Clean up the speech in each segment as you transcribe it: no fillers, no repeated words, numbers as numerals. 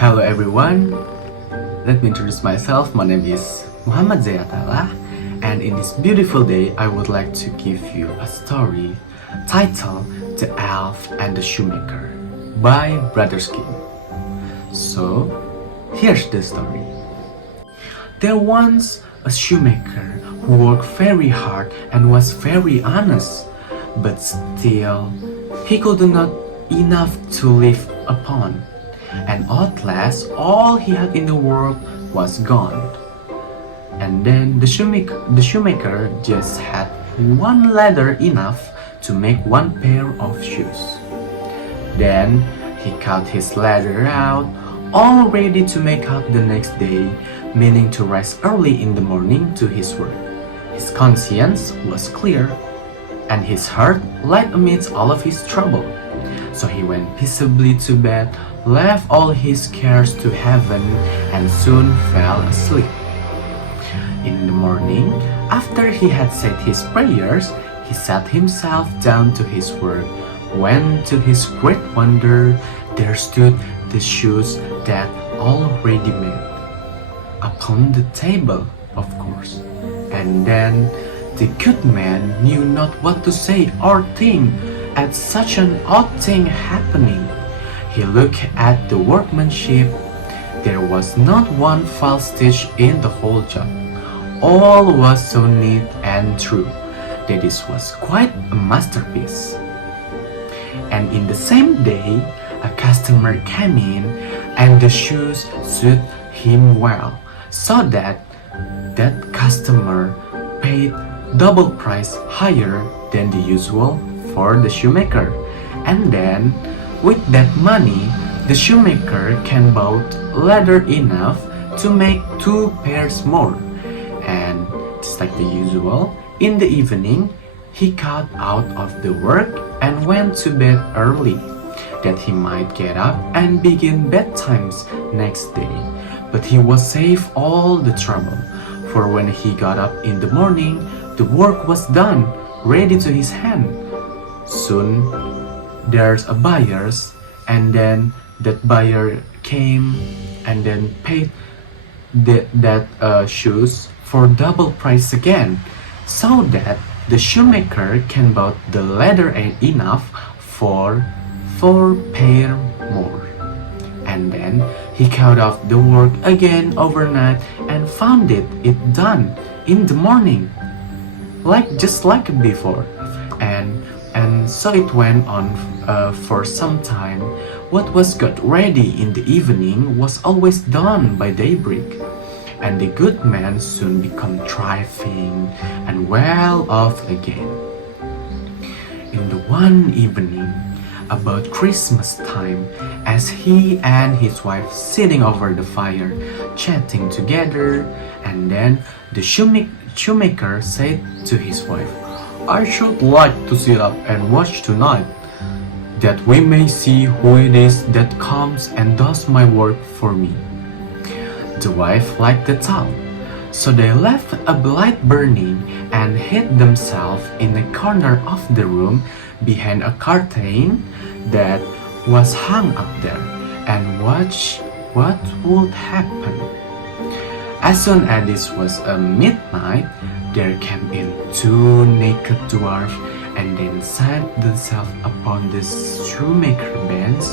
Hello everyone, let me introduce myself. My name is Muhammad Zayatala, and in this beautiful day I would like to give you a story titled The Elf and the Shoemaker by Brother Grimm. So, here's the story. There once a shoemaker who worked very hard and was very honest, but still he could not enough to live upon. And at last all he had in the world was gone. And then the shoemaker just had one leather enough to make one pair of shoes. Then he cut his leather out, all ready to make up the next day, meaning to rise early in the morning to his work. His conscience was clear, and his heart light amidst all of his trouble. So he went peaceably to bed, left all his cares to heaven, and soon fell asleep. In the morning, after he had said his prayers, he sat himself down to his work, when to his great wonder there stood the shoes that already made, upon the table, of course. And then the good man knew not what to say or think at such an odd thing happening. He looked at the workmanship. There was not one false stitch in the whole job. All was so neat and true that this was quite a masterpiece. And in the same day, a customer came in, and the shoes suited him well, so that customer paid double price higher than the usual for the shoemaker. And then with that money, the shoemaker can buy leather enough to make 2 pairs more. And just like the usual, in the evening he got out of the work and went to bed early, that he might get up and begin bedtimes next day. But he was saved all the trouble, for when he got up in the morning, the work was done, ready to his hand. Soon there's a buyers, and then that buyer came and then paid that shoes for double price again, so that the shoemaker can buy the leather enough for 4 pair more. And then he cut off the work again overnight and found it done in the morning, just like before. And so it went on for some time. What was got ready in the evening was always done by daybreak, and the good man soon became thriving and well off again. In the one evening, about Christmas time, as he and his wife sitting over the fire, chatting together, and then the shoemaker said to his wife, "I should like to sit up and watch tonight, that we may see who it is that comes and does my work for me." The wife liked the thought, so they left a light burning and hid themselves in a corner of the room behind a curtain that was hung up there, and watched what would happen. As soon as it was midnight, there came in 2 naked dwarfs, and then sat themselves upon the shoemaker bench,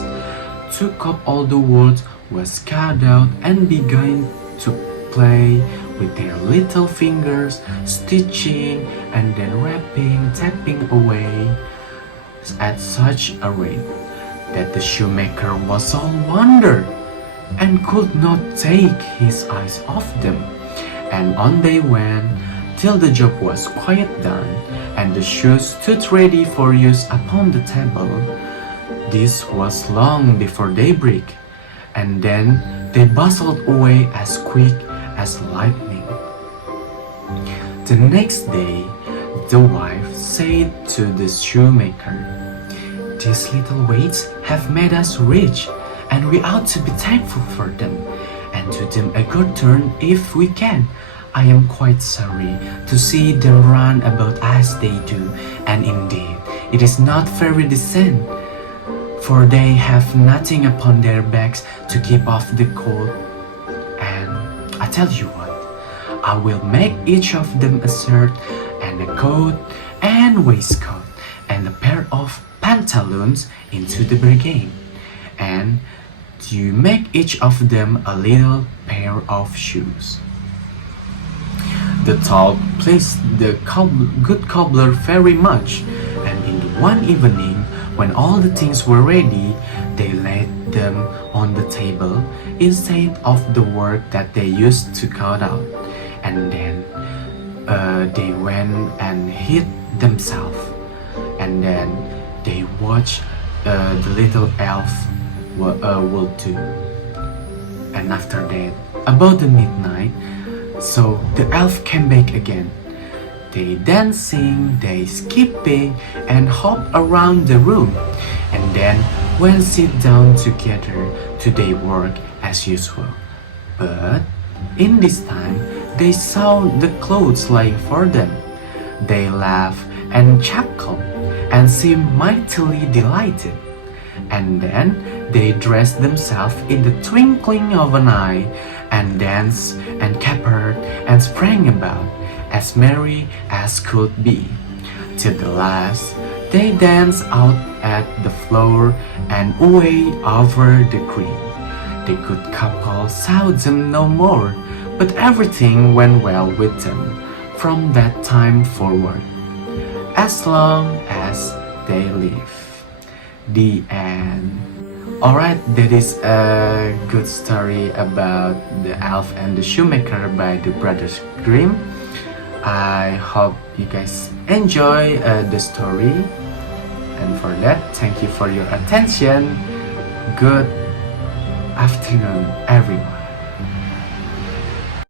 took up all the wood was cut out, and began to play with their little fingers, stitching and then wrapping, tapping away at such a rate that the shoemaker was all wonder and could not take his eyes off them. And on they went till the job was quite done, and the shoes stood ready for use upon the table. This was long before daybreak, and then they bustled away as quick as lightning. The next day, the wife said to the shoemaker, "These little weights have made us rich, and we ought to be thankful for them, and do them a good turn if we can. I am quite sorry to see them run about as they do, and indeed it is not very decent. for they have nothing upon their backs to keep off the cold. And I tell you what, I will make each of them a shirt and a coat and waistcoat and a pair of pantaloons into the bargain, and you make each of them a little pair of shoes. The tall pleased the good cobbler very much, and in one evening, when all the things were ready, they laid them on the table instead of the work that they used to cut out, and then they went and hid themselves, and then they watched the little elf will do. And after that, about the midnight, so the elf came back again. They dancing, they skipping and hop around the room, and then went sit down together to their work as usual. But in this time, they saw the clothes lying for them. They laughed and chuckled and seemed mightily delighted. And then they dressed themselves in the twinkling of an eye, and danced and capered and sprang about, as merry as could be. Till the last, they danced out at the floor and away over the green. The good couple saw them no more, but everything went well with them from that time forward, as long as they live. The end. Alright, that is a good story about the Elf and the Shoemaker by the brothers Grimm. I hope you guys enjoy the story, and for that, thank you for your attention. Good afternoon, everyone.